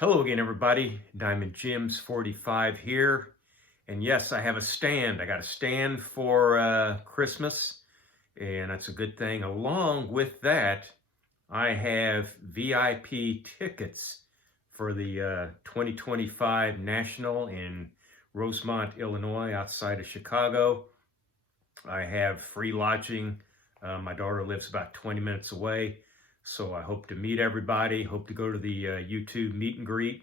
Hello again, everybody. Diamond Jim's 45 here. And yes, I have a stand. I got a stand for Christmas, and that's a good thing. Along with that, I have VIP tickets for the 2025 National in Rosemont, Illinois, outside of Chicago. I have free lodging. My daughter lives about 20 minutes away. So I hope to meet everybody, hope to go to the YouTube meet and greet,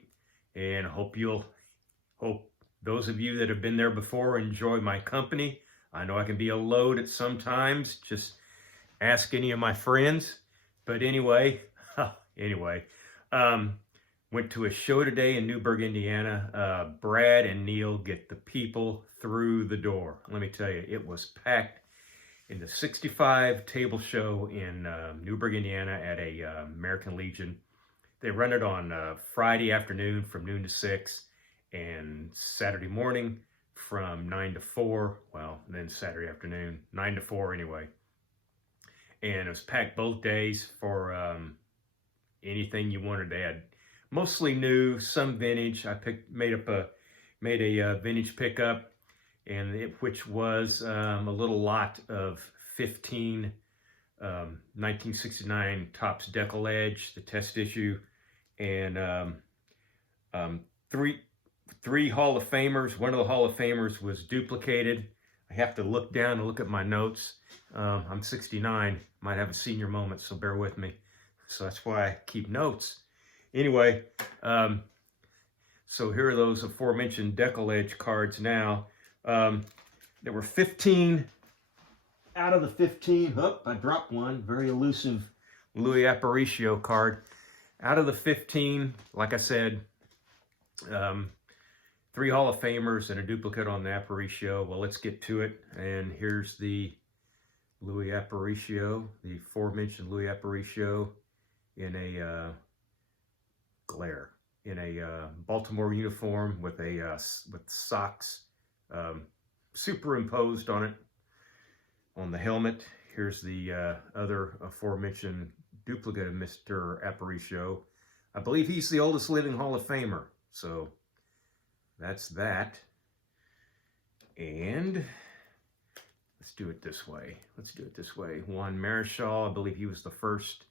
and hope those of you that have been there before enjoy my company. I know I can be a load at some times, just ask any of my friends. But anyway, went to a show today in Newburgh, Indiana. Brad and Neil get the people through the door. Let me tell you, it was packed. In the 65 table show in Newburgh, Indiana at a American Legion. They run it on Friday afternoon from noon to 6 and Saturday morning from 9 to 4. Well, then Saturday afternoon, 9 to 4 anyway. And it was packed both days for anything you wanted. They had mostly new, some vintage. I made a vintage pickup, and which was a little lot of 15 1969 Topps Decal Edge, the test issue, and three Hall of Famers. One of the Hall of Famers was duplicated. I have to look down and look at my notes. I'm 69, might have a senior moment, so bear with me. So that's why I keep notes. Anyway, so here are those aforementioned Decal Edge cards now. There were 15 out of the 15. Oh, I dropped one. Very elusive Louis Aparicio card. Out of the 15, like I said, 3 Hall of Famers and a duplicate on the Aparicio. Well, let's get to it. And here's the Louis Aparicio, the aforementioned Louis Aparicio in a glare, in a Baltimore uniform with socks superimposed on it, on the helmet. Here's the other aforementioned duplicate of Mr. Aparicio. I believe he's the oldest living Hall of Famer. So that's that. And let's do it this way. Juan Marichal, I believe he was the first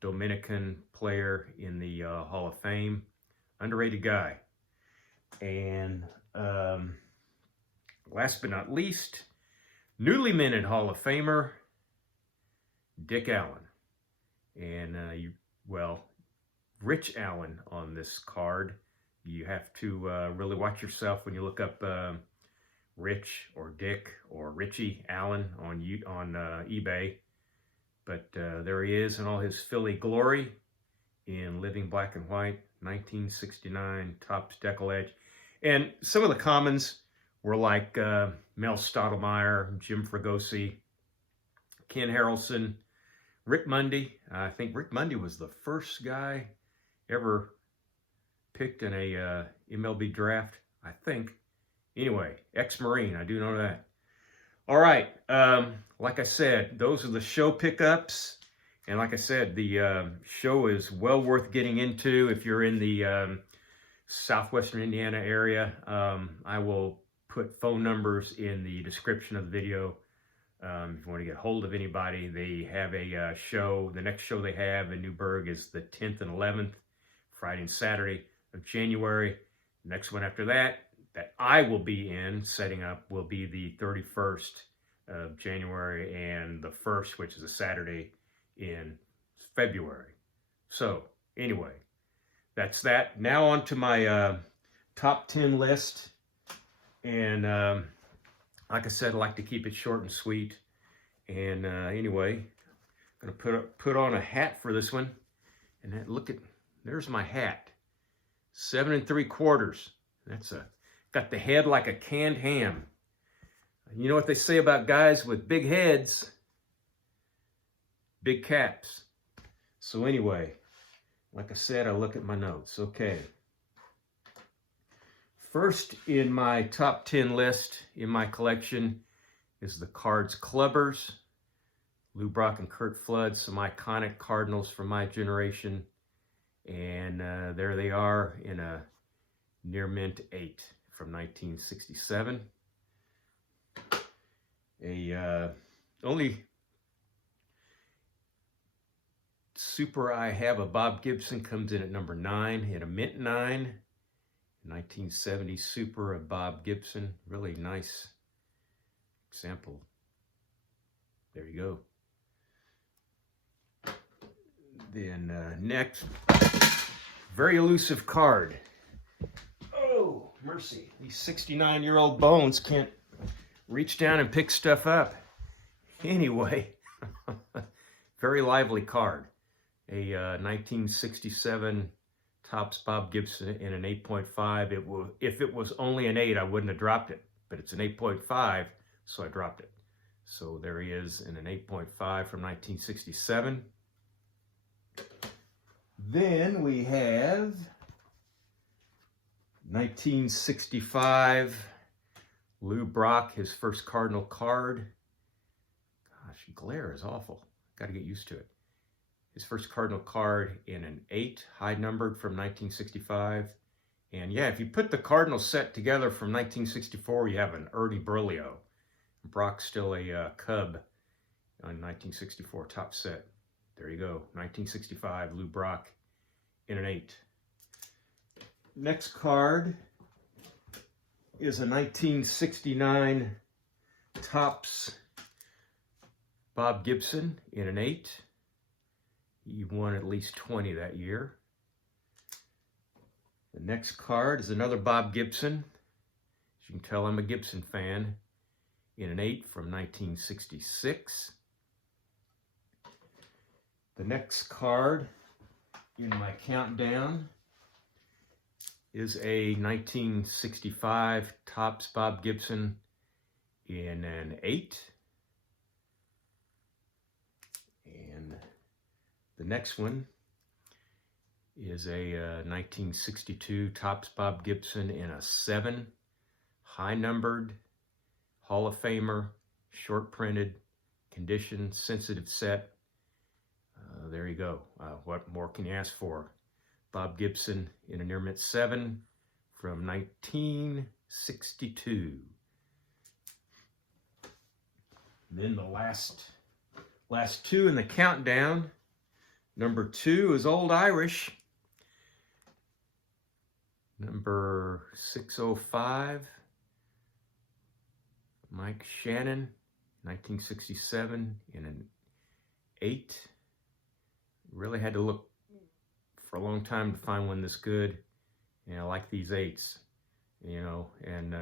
Dominican player in the Hall of Fame. Underrated guy. And last but not least, newly minted Hall of Famer, Dick Allen. And, Rich Allen on this card. You have to really watch yourself when you look up Rich or Dick or Richie Allen on eBay. But there he is in all his Philly glory in living black and white, 1969 Topps Decal Edge. And some of the commons were like Mel Stottlemyre, Jim Fregosi, Ken Harrelson, Rick Mundy. I think Rick Mundy was the first guy ever picked in a MLB draft, I think. Anyway, ex-Marine, I do know that. All right, like I said, those are the show pickups. And like I said, the show is well worth getting into if you're in the southwestern Indiana area. I will put phone numbers in the description of the video. If you want to get hold of anybody, they have a show. The next show they have in Newburgh is the 10th and 11th, Friday and Saturday of January. Next one after that I will be in setting up will be the 31st of January and the 1st, which is a Saturday in February. So anyway, that's that. Now on to my top 10 list. And like I said, I like to keep it short and sweet. And anyway, I'm going to put on a hat for this one. And look at, there's my hat. 7 3/4. That's got the head like a canned ham. You know what they say about guys with big heads? Big caps. So anyway, like I said, I look at my notes. Okay. First in my top 10 list in my collection is the Cards Clubbers. Lou Brock and Curt Flood, some iconic Cardinals from my generation. And And there they are in a near mint 8 from 1967. Only super I have a Bob Gibson comes in at number 9 in a mint 9. 1970 super of Bob Gibson. Really nice example. There you go. Then next, very elusive card. Oh, mercy. These 69-year-old bones can't reach down and pick stuff up. Anyway, very lively card. A 1967 Topps Bob Gibson in an 8.5. If it was only an 8, I wouldn't have dropped it. But it's an 8.5, so I dropped it. So there he is in an 8.5 from 1967. Then we have 1965 Lou Brock, his first Cardinal card. Gosh, glare is awful. Got to get used to it. His first Cardinal card in an 8, high numbered from 1965. And yeah, if you put the Cardinal set together from 1964, you have an Ernie Berlioz. Brock's still a Cub on 1964 top set. There you go, 1965 Lou Brock in an 8. Next card is a 1969 Topps Bob Gibson in an 8. He won at least 20 that year. The next card is another Bob Gibson. As you can tell, I'm a Gibson fan. In an 8 from 1966. The next card in my countdown is a 1965 Topps Bob Gibson in an 8. And the next one is a 1962 Topps Bob Gibson in a 7, high numbered, Hall of Famer, short printed, condition sensitive set. There you go. What more can you ask for? Bob Gibson in a near mint 7 from 1962. And then the last two in the countdown. Number 2 is Old Irish. Number 605. Mike Shannon, 1967 in an 8. Really had to look for a long time to find one this good. And I like these 8s, you know, and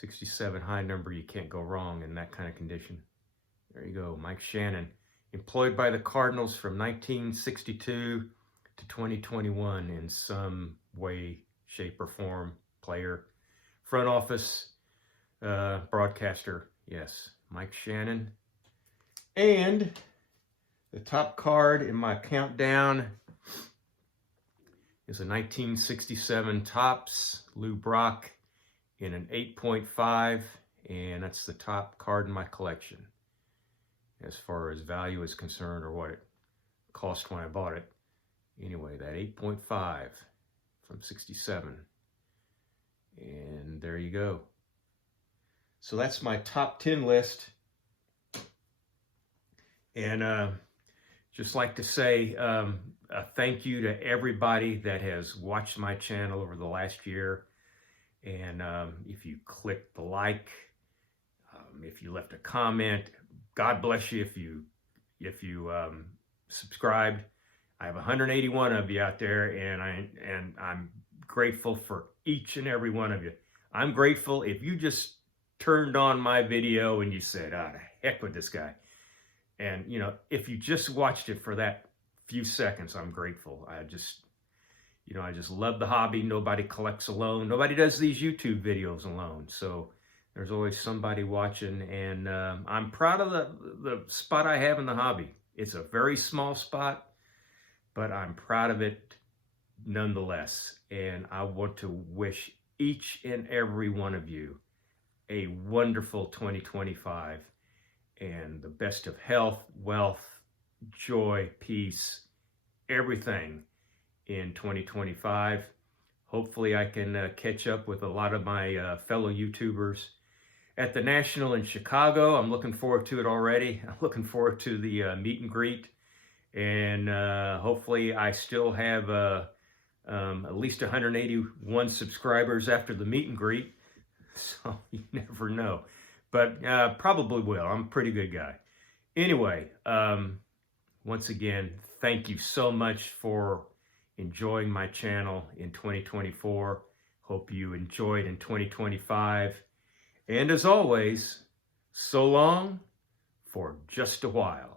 67 high number, you can't go wrong in that kind of condition. There you go, Mike Shannon, employed by the Cardinals from 1962 to 2021 in some way, shape, or form. Player, front office, broadcaster, yes, Mike Shannon. And the top card in my countdown is a 1967 Topps Lou Brock in an 8.5, and that's the top card in my collection as far as value is concerned, or what it cost when I bought it. Anyway, that 8.5 from 67. And there you go. So that's my top 10 list. And just like to say a thank you to everybody that has watched my channel over the last year. And if you clicked the like, if you left a comment, God bless you if you subscribed. I have 181 of you out there, and I'm grateful for each and every one of you. I'm grateful if you just turned on my video and you said, "Ah, the heck with this guy." And, you know, if you just watched it for that few seconds, I'm grateful. I just love the hobby. Nobody collects alone. Nobody does these YouTube videos alone. So there's always somebody watching, and I'm proud of the spot I have in the hobby. It's a very small spot, but I'm proud of it nonetheless. And I want to wish each and every one of you a wonderful 2025 and the best of health, wealth, joy, peace, everything in 2025. Hopefully I can catch up with a lot of my fellow YouTubers at the National in Chicago. I'm looking forward to it already. I'm looking forward to the meet and greet. And hopefully I still have at least 181 subscribers after the meet and greet. So you never know. But probably will. I'm a pretty good guy. Anyway, once again, thank you so much for enjoying my channel in 2024. Hope you enjoyed in 2025. And as always, so long for just a while.